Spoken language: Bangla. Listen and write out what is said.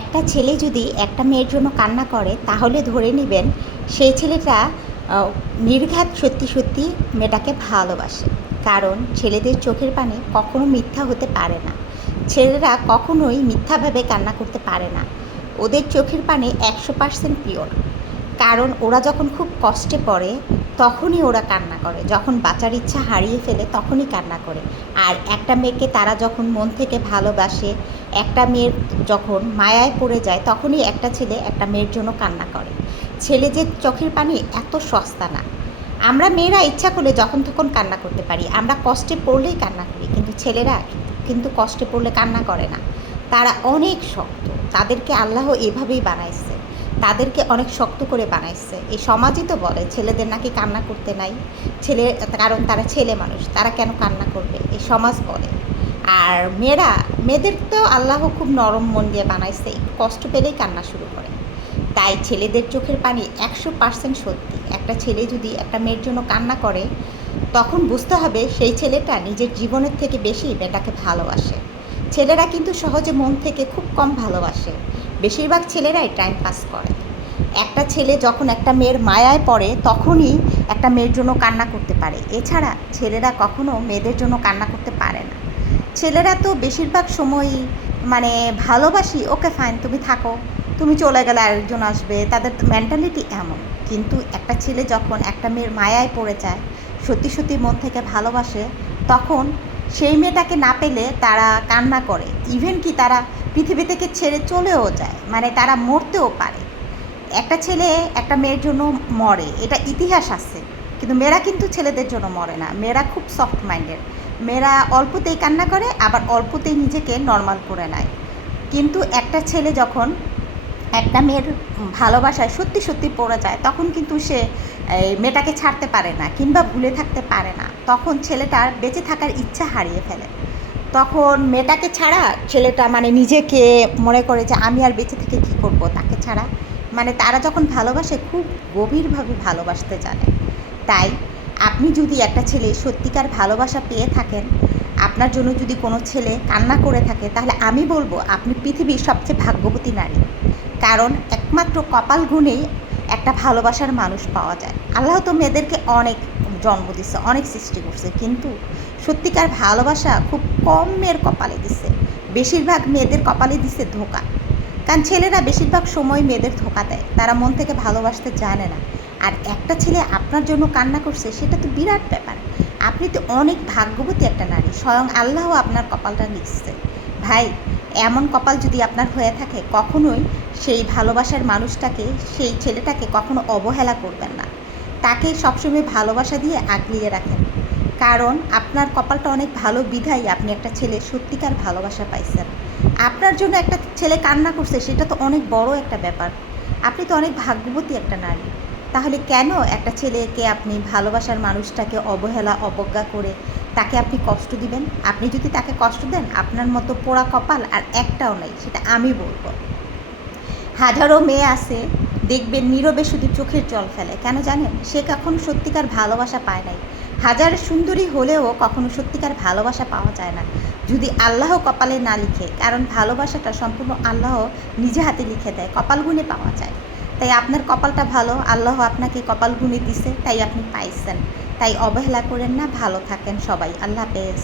একটা ছেলে যদি একটা মেয়ের জন্য কান্না করে, তাহলে ধরে নেবেন সেই ছেলেটা নির্ঘাত সত্যি সত্যি মেয়েটাকে ভালোবাসে। কারণ ছেলেদের চোখের পানি কখনো মিথ্যা হতে পারে না। ছেলেরা কখনোই মিথ্যাভাবে কান্না করতে পারে না। ওদের চোখের পানি একশো পার্সেন্ট পিওর কারণ ওরা যখন খুব কষ্টে পড়ে, তখনই ওরা কান্না করে। যখন বাঁচার ইচ্ছা হারিয়ে ফেলে, তখনই কান্না করে। আর একটা মেয়েকে তারা যখন মন থেকে ভালোবাসে, একটা মেয়ের যখন মায়ায় পড়ে যায়, তখনই একটা ছেলে একটা মেয়ের জন্য কান্না করে। ছেলে যে চোখের পানি এত সস্তা না। আমরা মেয়েরা ইচ্ছা করলে যখন তখন কান্না করতে পারি। আমরা কষ্টে পড়লেই কান্না করি, কিন্তু ছেলেরা কিন্তু কষ্টে পড়লে কান্না করে না। তারা অনেক শক্ত। তাদেরকে আল্লাহ এভাবেই বানাইছে। তাদেরকে অনেক শক্ত করে বানাইছে। এই সমাজই তো বলে, ছেলেদের নাকি কান্না করতে নাই। ছেলে, কারণ তারা ছেলে মানুষ, তারা কেন কান্না করবে? এই সমাজ বলে। আর মেয়েরা, মেয়েদের তো আল্লাহ খুব নরম মন দিয়ে বানাইছে কষ্ট পেলেই কান্না শুরু করে। তাই ছেলেদের চোখের পানি একশো পার্সেন্ট সত্যি। একটা ছেলে যদি একটা মেয়ের জন্য কান্না করে, তখন বুঝতে হবে সেই ছেলেটা নিজের জীবনের থেকে বেশি মেয়েটাকে ভালোবাসে। ছেলেরা কিন্তু সহজে মন থেকে খুব কম ভালোবাসে। বেশিরভাগ ছেলেরাই টাইম পাস করে। একটা ছেলে যখন একটা মেয়ের মায়ায় পড়ে, তখনই একটা মেয়ের জন্য কান্না করতে পারে। এছাড়া ছেলেরা কখনো মেয়েদের জন্য কান্না করতে পারে না। ছেলেরা তো বেশিরভাগ সময়ই মানে ভালোবাসি, ওকে ফাইন তুমি থাকো। তুমি চলে গেলে আরেকজন আসবে। তাদের মেন্টালিটি এমন। কিন্তু একটা ছেলে যখন একটা মেয়ের মায়ায় পড়ে যায়, সত্যি সত্যি মন থেকে ভালোবাসে, তখন সেই মেয়েটাকে না পেলে তারা কান্না করে। ইভেন কি তারা পৃথিবী থেকে ছেড়ে চলেও যায় মানে তারা মরতেও পারে। একটা ছেলে একটা মেয়ের জন্য মরে, এটা ইতিহাস আছে, কিন্তু মেয়েরা কিন্তু ছেলেদের জন্য মরে না। মেয়েরা খুব সফট মাইন্ডেড মেয়েরা অল্পতেই কান্না করে, আবার অল্পতেই নিজেকে নর্মাল করে নেয়। কিন্তু একটা ছেলে যখন একটা মেয়ের ভালোবাসায় সত্যি সত্যি পড়ে যায়, তখন কিন্তু সে মেয়েটাকে ছাড়তে পারে না, কিংবা ভুলে থাকতে পারে না। তখন ছেলেটার বেঁচে থাকার ইচ্ছা হারিয়ে ফেলে। তখন মেয়েটাকে ছাড়া ছেলেটা মানে নিজেকে মনে করে যে আমি আর বেঁচে থেকে কী করব তাকে ছাড়া। মানে তারা যখন ভালোবাসে, খুব গভীরভাবে ভালোবাসতে জানে। তাই আপনি যদি একটা ছেলে সত্যিকার ভালোবাসা পেয়ে থাকেন, আপনার জন্য যদি কোনো ছেলে কান্না করে থাকে, তাহলে আমি বলব আপনি পৃথিবীর সবচেয়ে ভাগ্যবতী নারী। কারণ একমাত্র কপাল গুণেই একটা ভালোবাসার মানুষ পাওয়া যায়। আল্লাহ তো মেয়েদেরকে অনেক জন্ম দিচ্ছে অনেক সৃষ্টি করছে, কিন্তু সত্যিকার ভালোবাসা খুব কম মেয়ের কপালে দিছে। বেশিরভাগ মেয়েদের কপালে দিছে ধোকা। কারণ ছেলেরা বেশিরভাগ সময় মেয়েদের ধোকা দেয়। তারা মন থেকে ভালোবাসতে জানে না। আর একটা ছেলে আপনার জন্য কান্না করছে, সেটা তো বিরাট ব্যাপার। আপনি তো অনেক ভাগ্যবতী একটা নারী। স্বয়ং আল্লাহ আপনার কপালটা লিখছে। ভাই, এমন কপাল যদি আপনার হয়ে থাকে, কখনোই সেই ভালোবাসার মানুষটাকে, সেই ছেলেটাকে কখনো অবহেলা করবেন না। তাকে সবসময় ভালোবাসা দিয়ে আগলিয়ে রাখেন। কারণ আপনার কপালটা অনেক ভালো বিধাই আপনি একটা ছেলে, সত্যিকার ভালোবাসা পাইছেন। আপনার জন্য একটা ছেলে কান্না করছে, সেটা তো অনেক বড় একটা ব্যাপার। আপনি তো অনেক ভাগ্যবতী একটা নারী। তাহলে কেন একটা ছেলেকে আপনি ভালোবাসার মানুষটাকে অবহেলা, অবজ্ঞা করে তাকে আপনি কষ্ট দিবেন? আপনি যদি তাকে কষ্ট দেন, আপনার মতো পোড়া কপাল আর একটাও নেই, সেটা আমি বলব। হাজারো মেয়ে আছে, দেখবেন নীরবে শুধু চোখের জল ফেলে। কেন জানেন? সে কখন সত্যিকার ভালোবাসা পায় নাই। হাজার সুন্দরী হলেও কখনো সত্যিকার ভালোবাসা পাওয়া যায় না। যদি আল্লাহ কপালে না লিখে, কারণ ভালোবাসাটা সম্পূর্ণ আল্লাহ নিজে হাতে লিখে দেয়, কপাল গুণে পাওয়া যায়। তাই আপনার কপালটা ভালো, আল্লাহ আপনাকে কপাল গুণে দিছে, তাই আপনি পাইছেন। তাই অবহেলা করেন না, ভালো থাকেন সবাই। আল্লাহ হাফেজ।